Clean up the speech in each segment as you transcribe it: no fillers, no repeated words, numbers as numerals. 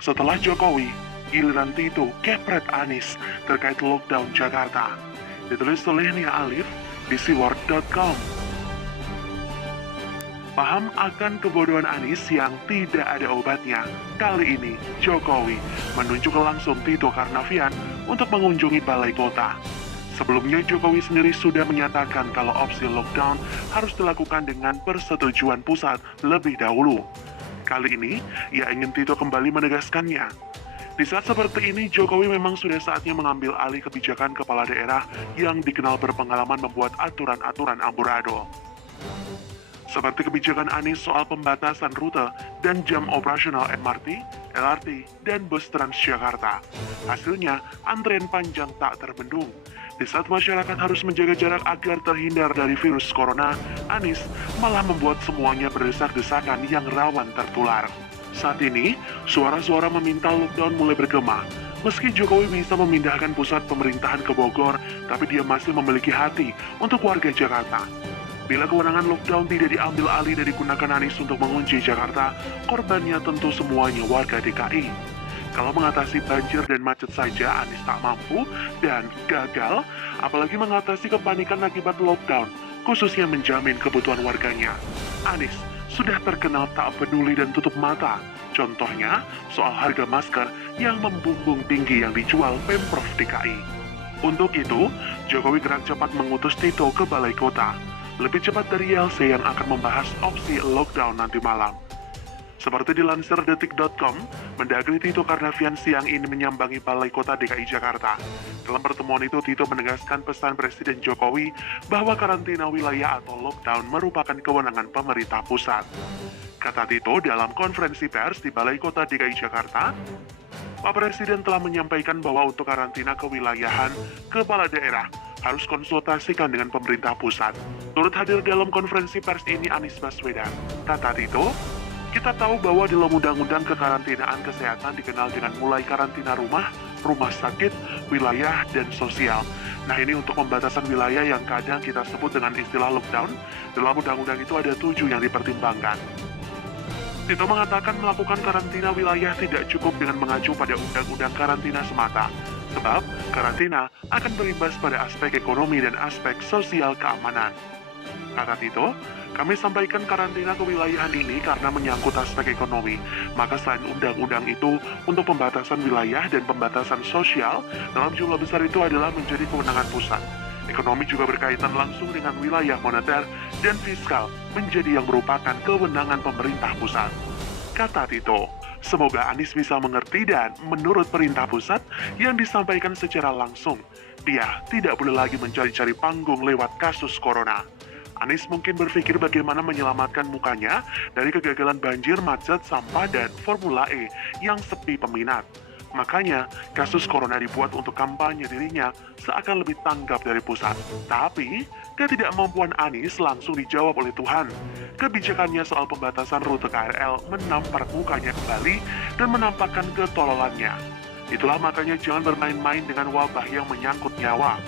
Setelah Jokowi, giliran Tito kepret Anies terkait lockdown Jakarta. Ditulis oleh Nia Alif di siword.com. Paham akan kebodohan Anies yang tidak ada obatnya. Kali ini, Jokowi menunjuk langsung Tito Karnavian untuk mengunjungi balai kota. Sebelumnya, Jokowi sendiri sudah menyatakan kalau opsi lockdown harus dilakukan dengan persetujuan pusat lebih dahulu. Kali ini, ia ingin Tito kembali menegaskannya. Di saat seperti ini, Jokowi memang sudah saatnya mengambil alih kebijakan kepala daerah yang dikenal berpengalaman membuat aturan-aturan amburadul. Seperti kebijakan Anies soal pembatasan rute dan jam operasional MRT, LRT, dan bus Transjakarta. Hasilnya, antrean panjang tak terbendung. Di saat masyarakat harus menjaga jarak agar terhindar dari virus corona, Anies malah membuat semuanya berdesak-desakan yang rawan tertular. Saat ini, suara-suara meminta lockdown mulai bergema. Meski Jokowi bisa memindahkan pusat pemerintahan ke Bogor, tapi dia masih memiliki hati untuk warga Jakarta. Bila kewenangan lockdown tidak diambil alih dan digunakan Anies untuk mengunci Jakarta, korbannya tentu semuanya warga DKI. Kalau mengatasi banjir dan macet saja Anies tak mampu dan gagal, apalagi mengatasi kepanikan akibat lockdown, khususnya menjamin kebutuhan warganya. Anies sudah terkenal tak peduli dan tutup mata. Contohnya, soal harga masker yang membumbung tinggi yang dijual Pemprov DKI. Untuk itu, Jokowi gerak cepat mengutus Tito ke balai kota. Lebih cepat dari YLC yang akan membahas opsi lockdown nanti malam. Seperti dilansir detik.com, Mendagri Tito Karnavian siang ini menyambangi Balai Kota DKI Jakarta. Dalam pertemuan itu, Tito menegaskan pesan Presiden Jokowi bahwa karantina wilayah atau lockdown merupakan kewenangan pemerintah pusat. Kata Tito dalam konferensi pers di Balai Kota DKI Jakarta, Pak Presiden telah menyampaikan bahwa untuk karantina kewilayahan, kepala daerah harus konsultasikan dengan pemerintah pusat. Turut hadir dalam konferensi pers ini Anies Baswedan. Kata Tito, kita tahu bahwa dalam undang-undang kekarantinaan kesehatan dikenal dengan mulai karantina rumah, rumah sakit, wilayah, dan sosial. Nah, ini untuk pembatasan wilayah yang kadang kita sebut dengan istilah lockdown. Dalam undang-undang itu ada 7 yang dipertimbangkan. Tito mengatakan melakukan karantina wilayah tidak cukup dengan mengacu pada undang-undang karantina semata. Sebab, karantina akan berimbas pada aspek ekonomi dan aspek sosial keamanan. Kata Tito, kami sampaikan karantina kewilayahan ini karena menyangkut aspek ekonomi. Maka selain undang-undang itu, untuk pembatasan wilayah dan pembatasan sosial dalam jumlah besar itu adalah menjadi kewenangan pusat. Ekonomi juga berkaitan langsung dengan wilayah moneter dan fiskal menjadi yang merupakan kewenangan pemerintah pusat. Kata Tito, semoga Anies bisa mengerti dan menurut perintah pusat yang disampaikan secara langsung. Dia tidak boleh lagi mencari-cari panggung lewat kasus corona. Anies mungkin berpikir bagaimana menyelamatkan mukanya dari kegagalan banjir, macet, sampah, dan Formula E yang sepi peminat. Makanya, kasus corona dibuat untuk kampanye dirinya seakan lebih tanggap dari pusat. Tapi, ketidakmampuan Anies langsung dijawab oleh Tuhan. Kebijakannya soal pembatasan rute KRL menampar mukanya kembali dan menampakkan ketololannya. Itulah makanya jangan bermain-main dengan wabah yang menyangkut nyawa.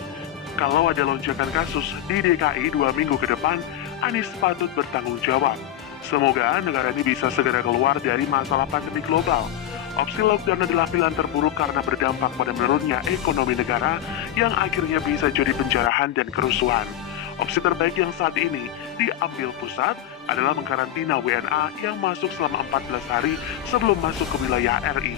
Kalau ada lonjakan kasus di DKI 2 minggu ke depan, Anies patut bertanggung jawab. Semoga negara ini bisa segera keluar dari masalah pandemi global. Opsi lockdown adalah pilihan terburuk karena berdampak pada menurunnya ekonomi negara yang akhirnya bisa jadi penjarahan dan kerusuhan. Opsi terbaik yang saat ini diambil pusat adalah mengkarantina WNA yang masuk selama 14 hari sebelum masuk ke wilayah RI.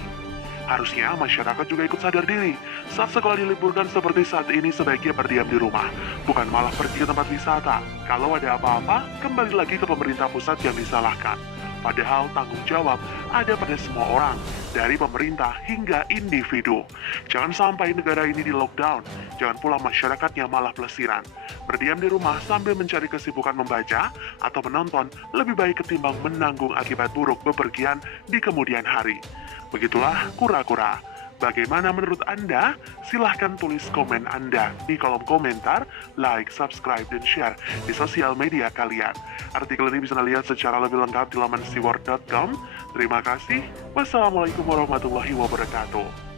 Harusnya masyarakat juga ikut sadar diri. Saat sekolah diliburkan seperti saat ini sebaiknya berdiam di rumah, bukan malah pergi ke tempat wisata. Kalau ada apa-apa, kembali lagi ke pemerintah pusat yang disalahkan. Padahal tanggung jawab ada pada semua orang, dari pemerintah hingga individu. Jangan sampai negara ini di lockdown, jangan pula masyarakatnya malah pelesiran. Berdiam di rumah sambil mencari kesibukan membaca atau menonton lebih baik ketimbang menanggung akibat buruk bepergian di kemudian hari. Begitulah kura-kura. Bagaimana menurut Anda? Silahkan tulis komen Anda di kolom komentar, like, subscribe, dan share di sosial media kalian. Artikel ini bisa dilihat secara lebih lengkap di laman siword.com. Terima kasih. Wassalamualaikum warahmatullahi wabarakatuh.